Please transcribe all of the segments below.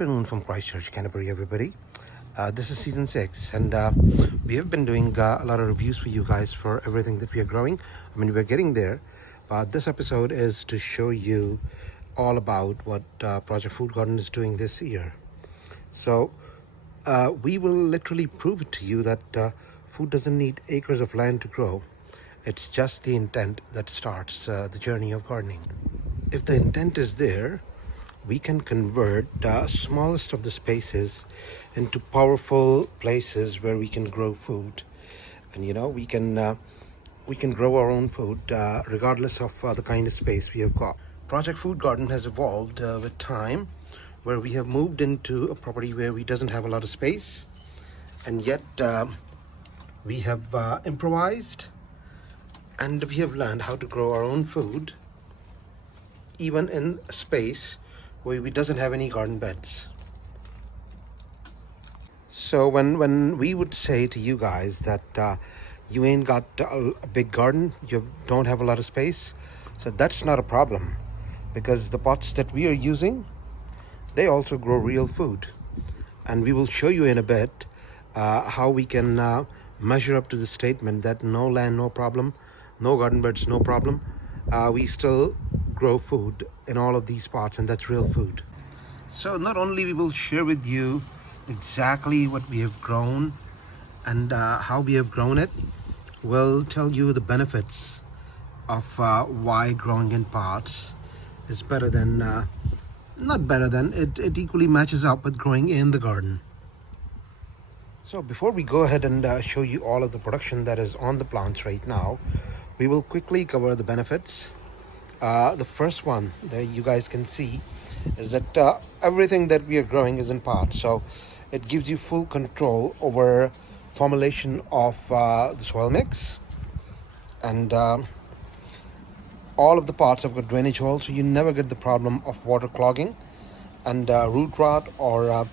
afternoon from Christchurch, Canterbury, everybody. This is season 6, and we have been doing a lot of reviews for you guys for everything that we are growing. I mean, we're getting there, but this episode is to show you all about what Project Food Garden is doing this year. So we will literally prove it to you that food doesn't need acres of land to grow. It's just the intent that starts the journey of gardening. If the intent is there, we can convert the smallest of the spaces into powerful places where we can grow food. And we can grow our own food regardless of the kind of space we have got. Project Food Garden has evolved with time, where we have moved into a property where we doesn't have a lot of space, and yet we have improvised, and we have learned how to grow our own food even in a space where we doesn't have any garden beds. So when we would say to you guys that you ain't got a big garden, you don't have a lot of space, so that's not a problem, because the pots that we are using, they also grow real food. And we will show you in a bit how we can measure up to the statement that no land, no problem, no garden beds, no problem. We still grow food in all of these pots, and that's real food. So not only we will share with you exactly what we have grown and how we have grown it, we'll tell you the benefits of why growing in pots is better than, not better than, it equally matches up with growing in the garden. So before we go ahead and show you all of the production that is on the plants right now, we will quickly cover the benefits. The first one that you guys can see is that everything that we are growing is in pots, so it gives you full control over formulation of the soil mix, and all of the pots have got drainage holes, so you never get the problem of water clogging and root rot, or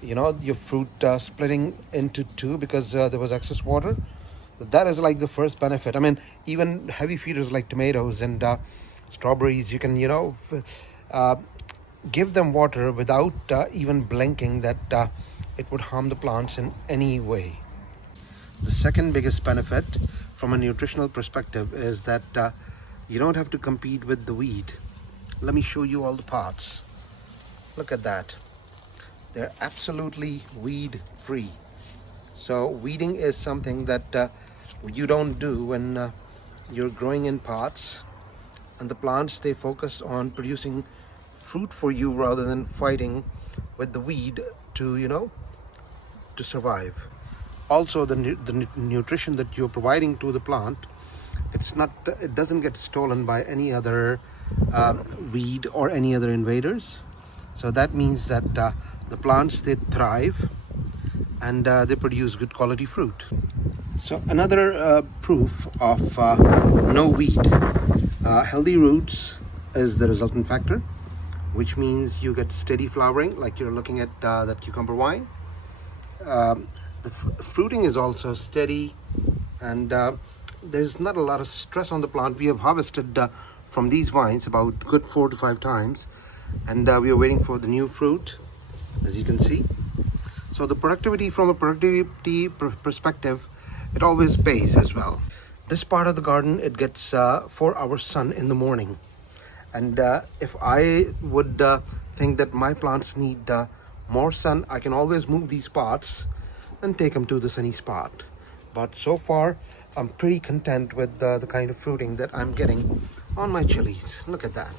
your fruit splitting into two because there was excess water. That is like the first benefit. I mean, even heavy feeders like tomatoes and strawberries, you can give them water without even blinking that it would harm the plants in any way. The second biggest benefit from a nutritional perspective is that you don't have to compete with the weed. Let me show you all the pots. Look at that. They're absolutely weed free. So weeding is something that you don't do when you're growing in pots, and the plants, they focus on producing fruit for you rather than fighting with the weed to survive. Also, the nutrition that you're providing to the plant, it doesn't get stolen by any other weed or any other invaders. So that means that the plants, they thrive and they produce good quality fruit. So another proof of no weed, healthy roots is the resultant factor, which means you get steady flowering, like you're looking at that cucumber vine. The fruiting is also steady, and there's not a lot of stress on the plant. We have harvested from these vines about good 4 to 5 times, and we are waiting for the new fruit, as you can see. So the productivity, from a productivity perspective, it always pays as well. This part of the garden, it gets 4 hours sun in the morning, and if I would think that my plants need more sun, I can always move these pots and take them to the sunny spot. But so far, I'm pretty content with the kind of fruiting that I'm getting on my chilies. Look at that.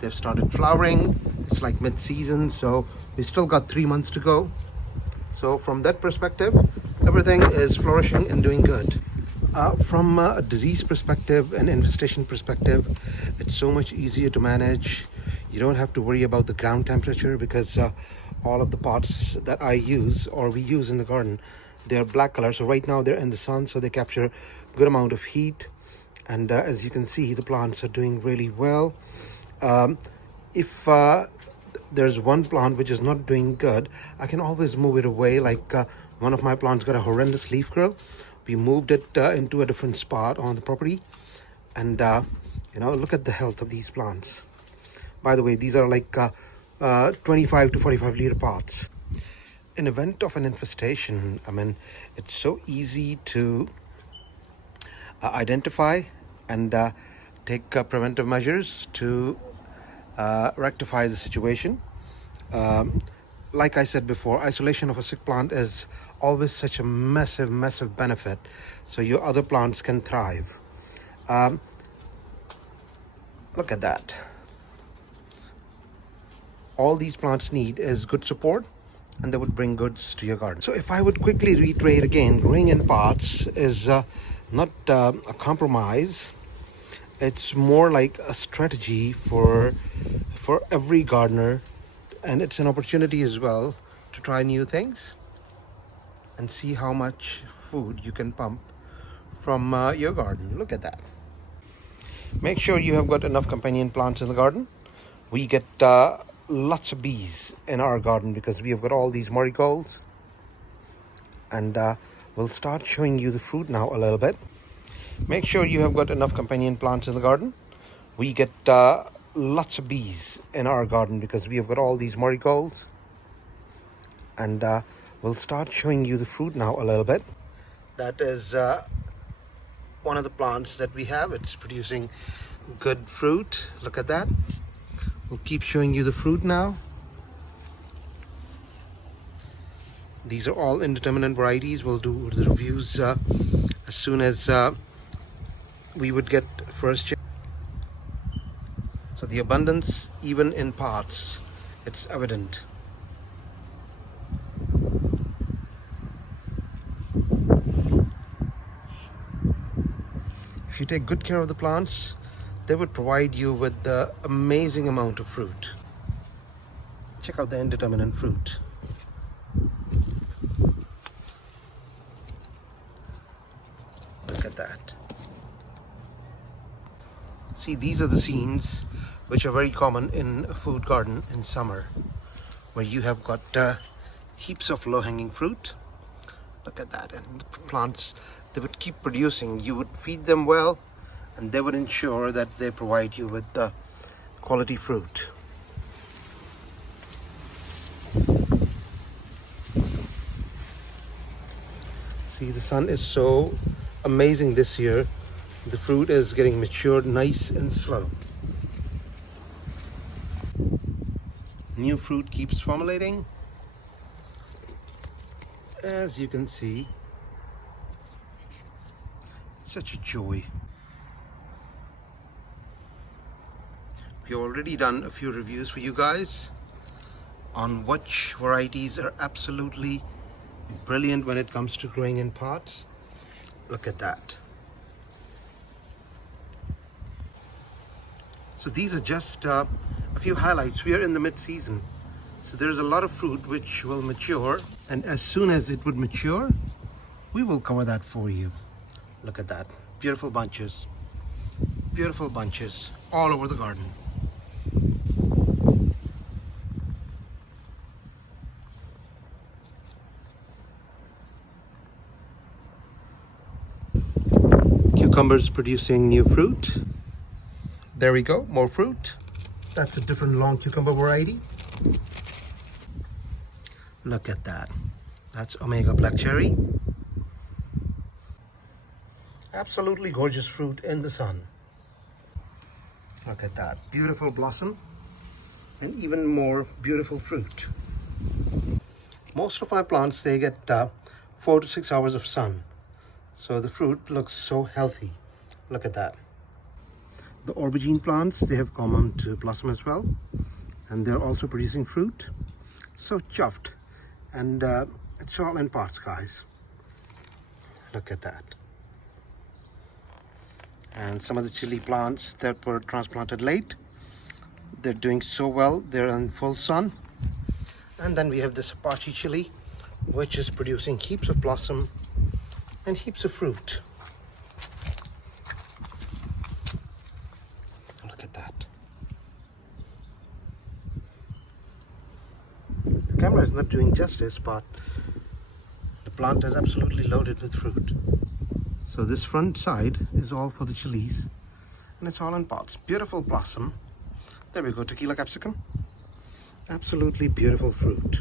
They've started flowering. It's like mid-season, so we still got 3 months to go. So from that perspective, everything is flourishing and doing good. From a disease perspective and infestation perspective, it's so much easier to manage. You don't have to worry about the ground temperature, because all of the pots that I use, or we use in the garden, they're black color. So right now they're in the sun, so they capture a good amount of heat. And as you can see, the plants are doing really well. If there's one plant which is not doing good, I can always move it away. Like one of my plants got a horrendous leaf curl. We moved it into a different spot on the property, and look at the health of these plants. By the way, these are like 25 to 45 liter pots. In event of an infestation, I mean, it's so easy to identify and take preventive measures to rectify the situation. Like I said before, isolation of a sick plant is always such a massive benefit, so your other plants can thrive. Look at that. All these plants need is good support, and they would bring goods to your garden. So if I would quickly reiterate again, growing in pots is not a compromise. It's more like a strategy for every gardener, and it's an opportunity as well to try new things and see how much food you can pump from your garden. Look at that. Make sure you have got enough companion plants in the garden. We get lots of bees in our garden because we have got all these marigolds, and we'll start showing you the fruit now a little bit. Make sure you have got enough companion plants in the garden. We get lots of bees in our garden because we have got all these marigolds, and we'll start showing you the fruit now a little bit. That is one of the plants that we have. It's producing good fruit. Look at that. We'll keep showing you the fruit now. These are all indeterminate varieties. We'll do the reviews as soon as we would get first check. So the abundance, even in pots, it's evident. If you take good care of the plants, they would provide you with the amazing amount of fruit. Check out the indeterminate fruit. Look at that. See, these are the scenes which are very common in a food garden in summer, where you have got heaps of low-hanging fruit. Look at that. And the plants, they would keep producing. You would feed them well, and they would ensure that they provide you with the quality fruit. See, the sun is so amazing this year. The fruit is getting matured nice and slow. New fruit keeps formulating. As you can see, it's such a joy. We've already done a few reviews for you guys on which varieties are absolutely brilliant when it comes to growing in pots. Look at that. So these are just a few highlights. We are in the mid-season, so there's a lot of fruit which will mature, and as soon as it would mature, we will cover that for you. Look at that. Beautiful bunches all over the garden. Cucumbers producing new fruit. There we go, more fruit. That's a different long cucumber variety. Look at that. That's Omega Black Cherry. Absolutely gorgeous fruit in the sun. Look at that. Beautiful blossom and even more beautiful fruit. Most of my plants, they get 4 to 6 hours of sun. So the fruit looks so healthy. Look at that. The aubergine plants, they have come on to blossom as well, and they're also producing fruit. So chuffed. And it's all in pots, guys. Look at that. And some of the chili plants that were transplanted late, they're doing so well. They're in full sun. And then we have this Apache chili, which is producing heaps of blossom and heaps of fruit. Look at that. The camera is not doing justice, but the plant is absolutely loaded with fruit. So this front side is all for the chilies, and it's all in pots. Beautiful blossom. There we go, tequila capsicum. Absolutely beautiful fruit.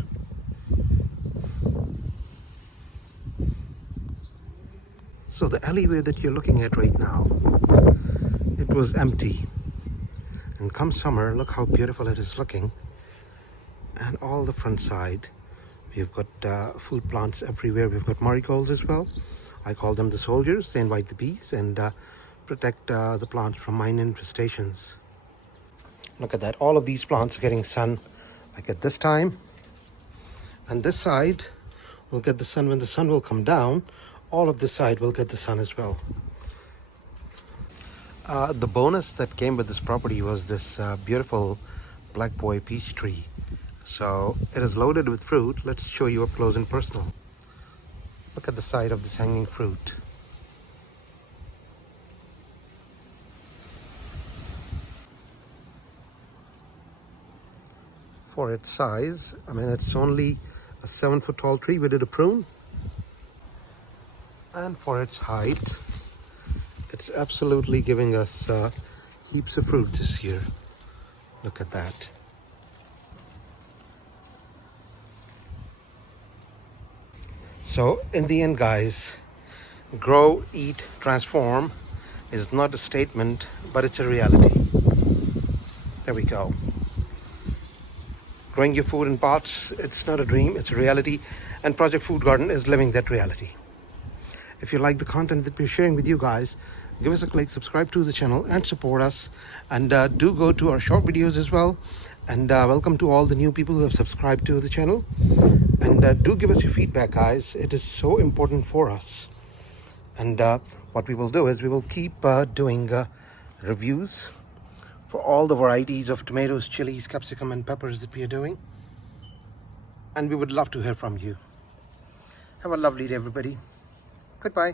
So the alleyway that you're looking at right now, it was empty. And come summer, look how beautiful it is looking. And all the front side, we've got food plants everywhere. We've got marigolds as well. I call them the soldiers. They invite the bees and protect the plants from mine infestations. Look at that. All of these plants are getting sun like at this time. And this side will get the sun when the sun will come down. All of this side will get the sun as well. The bonus that came with this property was this beautiful black boy peach tree. So it is loaded with fruit. Let's show you up close and personal. Look at the side of this hanging fruit. For its size, I mean, it's only a 7-foot tall tree. We did a prune. And for its height, it's absolutely giving us heaps of fruit this year. Look at that. So in the end, guys, grow, eat, transform is not a statement, but it's a reality. There we go. Growing your food in pots, it's not a dream, it's a reality. And Project Food Garden is living that reality. If you like the content that we're sharing with you guys, give us a click, subscribe to the channel and support us. And do go to our short videos as well. And welcome to all the new people who have subscribed to the channel. And do give us your feedback, guys. It is so important for us. And what we will do is we will keep doing reviews for all the varieties of tomatoes, chilies, capsicum and peppers that we are doing. And we would love to hear from you. Have a lovely day, everybody. Goodbye.